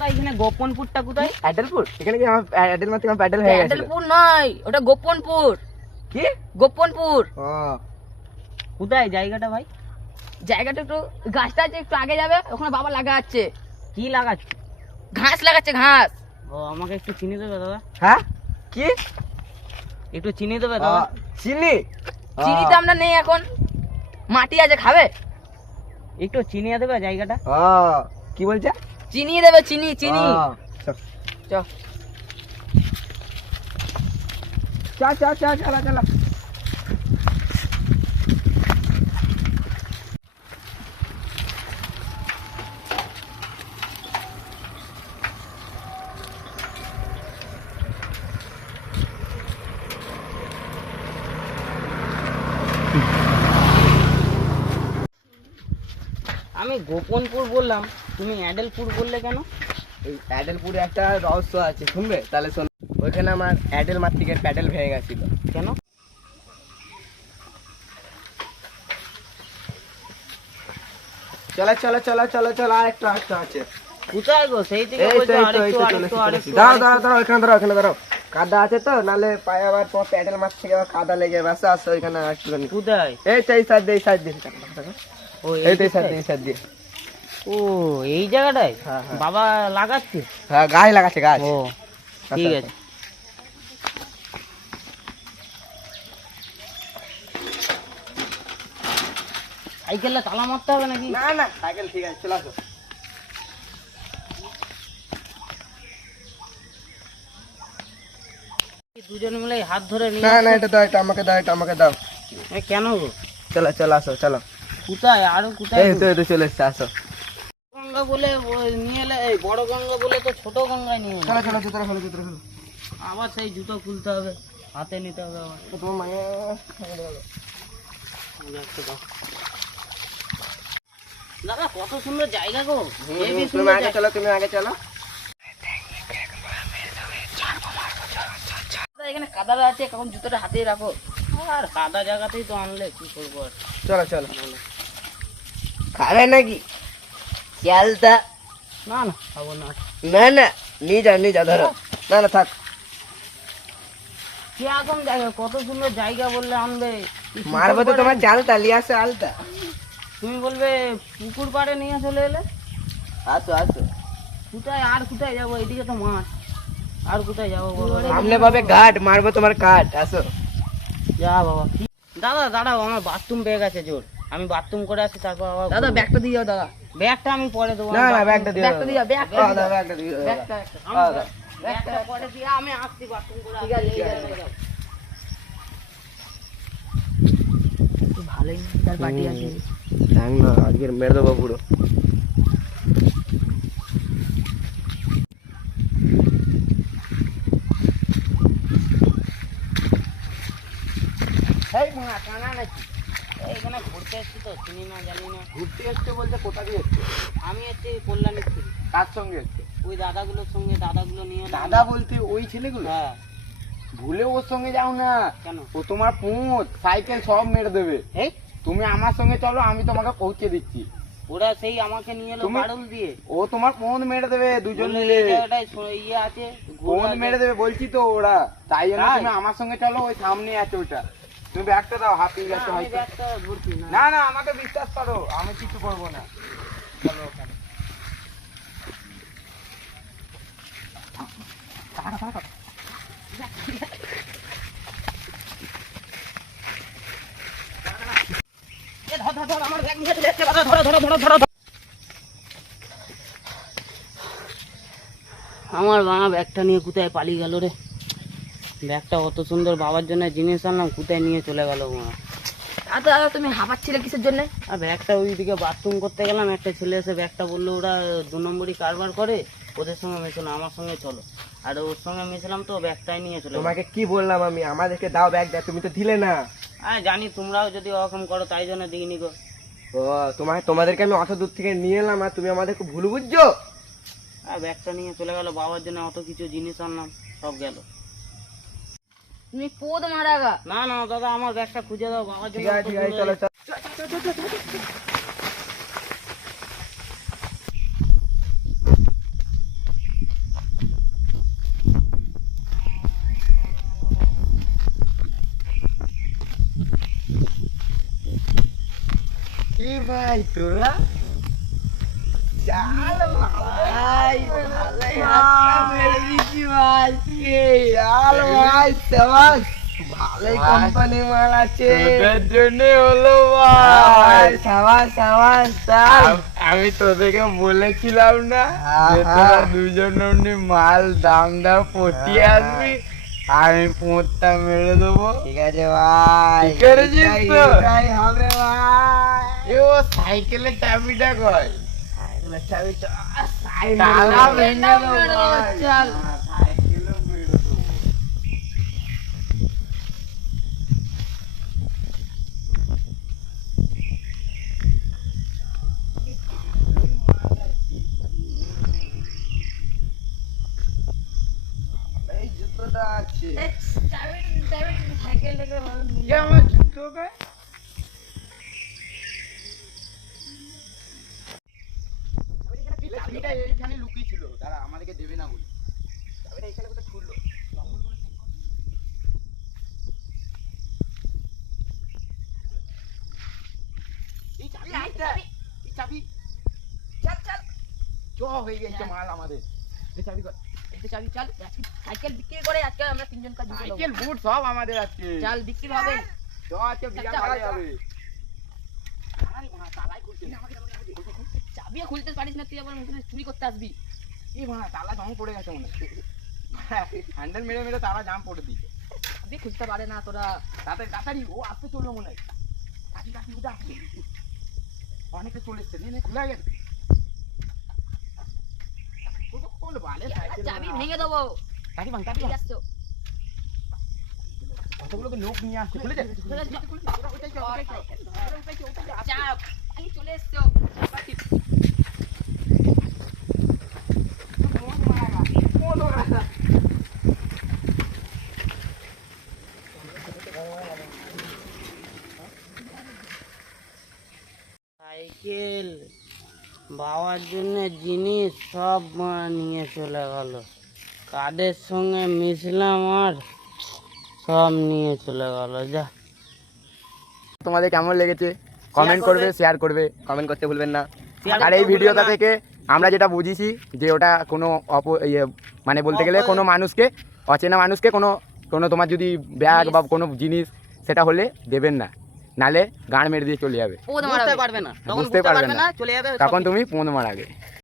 দাদা এখানে গোপনপুরটা কোথায়? অ্যাডেলপুর? এখানে কি আমার অ্যাডেল মারতে আমার প্যাডেল হয়ে গেছে? অ্যাডেলপুর নয়, ওটা গোপনপুর। কি গোপনপুর ও কোথায় জায়গাটা ভাই? জায়গাটা একটু গাছটা আছে, একটু আগে যাবে, ওখানে বাবা লাগাচ্ছে। কি লাগাচ্ছে? ঘাস লাগাচ্ছে, ঘাস। ও আমাকে একটু চিনি দেবে দাদা? হ্যাঁ কি একটু চিনি দেবে দাদা? চিনি? চিনি তো আমরা নেই এখন, মাটি আছে, খাবে? একটু চিনি দেবে জায়গাটা? কি বলছে? চিনি দেবে, চিনি চিনি। চ চ চ চ চলা চলা। আমি গোপনপুর বললাম, তুমি অ্যাডেলপুর বললে কেন? এই অ্যাডেলপুরে একটা রহস্য আছে, শুনবে? তাহলে শোন। ওইখানে আমার অ্যাডেল মার থেকে প্যাডেল ভেঙে গেছিল। কেন? চলা চলা চলা চলা চলা, আরেকটা আরেকটা আছে। কোথায় গো? সেই থেকে এই বলছো তো, এই তো, আরেকটু এই তো, আরেকটু আরেকটু। দাঁড়াও দাঁড়াও দাঁড়াও, এখানে দাঁড়াও, এখানে দাঁড়াও। কাদা আছে তো, নালে পায়ে আবার তোমার প্যাডেল মার থেকে আবার কাদা লেগে ব্যস্ত আসো। এখানে একটুখানি কোথায়? এই তো, এই সাইড দিয়ে, এই সাইড দিয়ে। ও এই তো, এই সাইড দিয়ে, এই সাইড দিয়ে। ও এই জায়গাটায় হ্যাঁ, হ্যাঁ। বাবা লাগাচ্ছে? হ্যাঁ, গাছ লাগাচ্ছে, গাছ। ও ঠিক আছে। সাইকেলে তালা মারতে হবে নাকি? না না, সাইকেল ঠিক আছে, চলে আসো। দুজনে মিলে হাত ধরে নিয়ে না না, এটা দাও, এটা আমাকে দাও, এটা আমাকে দাও। কেন গো? চলো চলো, আসো চলো। কোথায় আরো কোথায়? এই তো, এই তো চলে এসছে, আসো। গঙ্গা বলে নিয়ে এলে, এই বড় গঙ্গা বলে তো ছোট গঙ্গায় নিয়ে এলে। চলো চলো, জুতোটা খোলো, জুতোটা খোলো। আবার সেই জুতো খুলতে হবে, হাতে নিতে হবে আবার। তোমার মায়ের দাদা কত সুন্দর জায়গা গো, হেবি তুমি সুন্দর আগে জায়গা। চলো, তুমি আগে চলো। দাদা, এখানে কাদা আছে, কখন জুতোটা হাতেই রাখো। আর কাদা জায়গাতেই তো আনলে, কি করবো আর। চলো চলো। খাবে নাকি চালটা? না না খাবো না। না না, নিয়ে যাও, নিয়ে যাও, ধরো। না না, থাক। কিরকম জায়গা, কত সুন্দর জায়গা বললে আনবে। কি পুকুর মারবো তো পাড়ে- তোমার চালটা, নিয়ে আসো আলটা। তুমি বলবে পুকুর পাড়ে নিয়ে চলে এলে। আসো আসো। কোথায় আর কোথায় যাবো, এদিকে তো মাঠ, আর কোথায় যাবো বলো? সামনে পাবে ঘাট, মারবো তোমার কাঠ, আসো। যা বাবা। দাদা দাঁড়াও, আমার বাথরুম পেয়ে গেছে জোর, আমি বাথরুম করে আসি, তারপর আবার দাদা ব্যাগটা দিয়ে যাও। দাদা ব্যাগটা আমি পরে দেবো। না না, ব্যাগটা দিও, ব্যাগটা দিয়ে ব্যাগটা ব্যাগটা দিও। ব্যাগটা পরে দিয়ে আমি আসছি বাথরুম করে। ঠিক আছে, ভালোই তার পার্টি আছে। থাক না, আজকের মেরে দেবো পুরো। এই মা কানা নাকি? এখানে ঘুরতে এসছি তো, চিনি না জানি না। ঘুরতে এসছে বলতে কোথা দিয়ে এসছে? আমি এসছি কল্যাণী থেকে। কার সঙ্গে এসছে? ওই দাদাগুলোর সঙ্গে, দাদাগুলো নিয়ে এলাম। দাদা বলতে ওই ছেলেগুলো? হ্যাঁ। ভুলে ওর সঙ্গে যাও না। কেন? ও তোমার পুঁত সাইকেল সব মেরে দেবে। এই তুমি আমার সঙ্গে চলো, আমি তোমাকে পৌঁছে দিচ্ছি। ওরা সেই আমাকে নিয়ে এলো বাড়ুল দিয়ে। ও তোমার পোঁদ মেরে দেবে, দুজন বললো মিলে এই জায়গাটায় ইয়ে আছে, ঘোড়া পোঁদ আছে। মেরে দেবে বলছি তো ওরা। তাই জন্য তাই? তুমি আমার সঙ্গে চলো, ওই সামনে আছে ওটা। তুমি ব্যাগটা দাও, হাতিয়ে না, গেছে আমি হয়তো। ব্যাগটা ধরছি না। না না, আমাকে বিশ্বাস করো, আমি কিছু করবো না। চলো ওখানে। এ ধর ধর ধর, আমার ব্যাগ নিয়ে চলে এসছে, ধরো ধরো ধরো ধরো ধরো। আমার বাবা ব্যাগটা নিয়ে কোথায় পালিয়ে গেল রে। ব্যাগটা অত সুন্দর বাবার জন্য জিনিস আনলাম, কোথায় নিয়ে চলে গেল মা। আচ্ছা দাদা, তুমি হাঁপাচ্ছিলে কিসের জন্য? আর ব্যাগটা ওইদিকে বাথরুম করতে গেলাম, একটা ছেলে এসে ব্যাগটা বললো ওরা 2 নম্বরই কারবার করে, ওদের সঙ্গে মেশো না, আমার সঙ্গে চলো। আর ওর সঙ্গে মেশলাম তো ব্যাগটাই নিয়ে চলে গেলো। তোমাকে কি বললাম আমি, আমাদেরকে দাও ব্যাগটা, তুমি তো দিলে না। জানি তোমরাও যদি ওরকম করো, তাই জন্য দিইনি গো। ও তোমাদেরকে আমি অত দূর থেকে নিয়ে এলাম, আর তুমি আমাদেরকে ভুল বুঝছো। আর ব্যাগটা নিয়ে চলে গেল, বাবার জন্য অত কিছু জিনিস আনলাম, সব গেল। তুমি পোদ মারা গা। না না দাদা, আমার ব্যাগটা খুঁজে দাও, বাবার ঠিক জন্য আছে ঠিক আছে, চলো চলো। কি ভাই তোরা চাল ভাই চাল ভাই সাবাস ভালোই কোম্পানি মাল আছে জন্য হলো ভাই সাবাস সাবাস চাল আমি তোদেরকে বলেছিলাম না যে তোরা দুজন অমনি মাল দাম পটিয়ে আসবি, আমি পোঁতটা মেরে দেবো। ঠিক আছে ভাই ঠিক করেছিস তো? এটাই হবে ভাই এ ও সাইকেলের চাবিটা কয়? চাবি তালা ভেঙে দেবো ভাই। চল সাইকেলও মেরে দেবো। এই জুতোটা আছে সাইকেল থেকে এ আমার জুতো কয়? চাবিটা এইখানে লুকিয়ে ছিল, দাঁড়া আমাদেরকে দেবে না বলে। চাবিটা এখানে কোথায় ছুড়লো এই চাবি এই চাবি চল চল চ হয়ে গেছে মাল আমাদের। এই চাবি কর। এই তো চাবি চল আজকে সাইকেল বিক্রি করে আজকে আমরা তিনজন কাজ করব সাইকেল বুট সব আমাদের আছে। চল বিক্রি হবে চ আজকে বিয়া চল, করা চল। যাবে। আরে মা তালাই খুলছে না। চাবিও খুলতে পারিস না, তুই আবার এখানে চুরি করতে আসবি। এই মা তালা জং পড়ে গেছে মনে হয়। হ্যান্ডেল মেরে মেরে তালা জাম পড়ে দিয়েছে। চাবি খুলতে পারে না তোরা। তাড়াতাড়ি তাড়াতাড়ি ও আসতে চললো মনে হয়। কাকি কাকি কোথায় আসছে? অনেকে চলে এসছে, নে খুলে গেছে। কতক্ষণ বালে সাইকেল চাবি ভেঙে দেবো। কাকি ভাঙ কাকি ঠিক ভাঙ। আছে তো। কতগুলোকে লোক নিয়ে আসছে, খুলে যা খুলে যা। ওটাই চল, ওটাই চল। ওটাই চল, ওটাই চল। চাপ এই চলে এসছো। সাইকেল বাবার জন্য জিনিস সব মা নিয়ে চলে গেল, কাদের সঙ্গে মিশলাম আর সব নিয়ে চলে গেল। যা তোমাদের কেমন লেগেছে কমেন্ট করবে, শেয়ার করবে। কমেন্ট করতে ভুলবেন না আর এই ভিডিওটা থেকে আমরা যেটা বুঝিছি যে ওটা কোনো মানে বলতে গেলে কোনো মানুষকে, অচেনা মানুষকে কোনো কোনো তোমার যদি ব্যাগ বা কোনো জিনিস সেটা হলে দেবেন না, নালে গাঁড় মেরে দিয়ে চলে যাবে। পোদ বুঝতে মারাবে। পারবে না, তখন বুঝতে বুঝতে পারবে পারবে না। না, চলে যাবে। তখন তুমি পোঁদ মারাবে।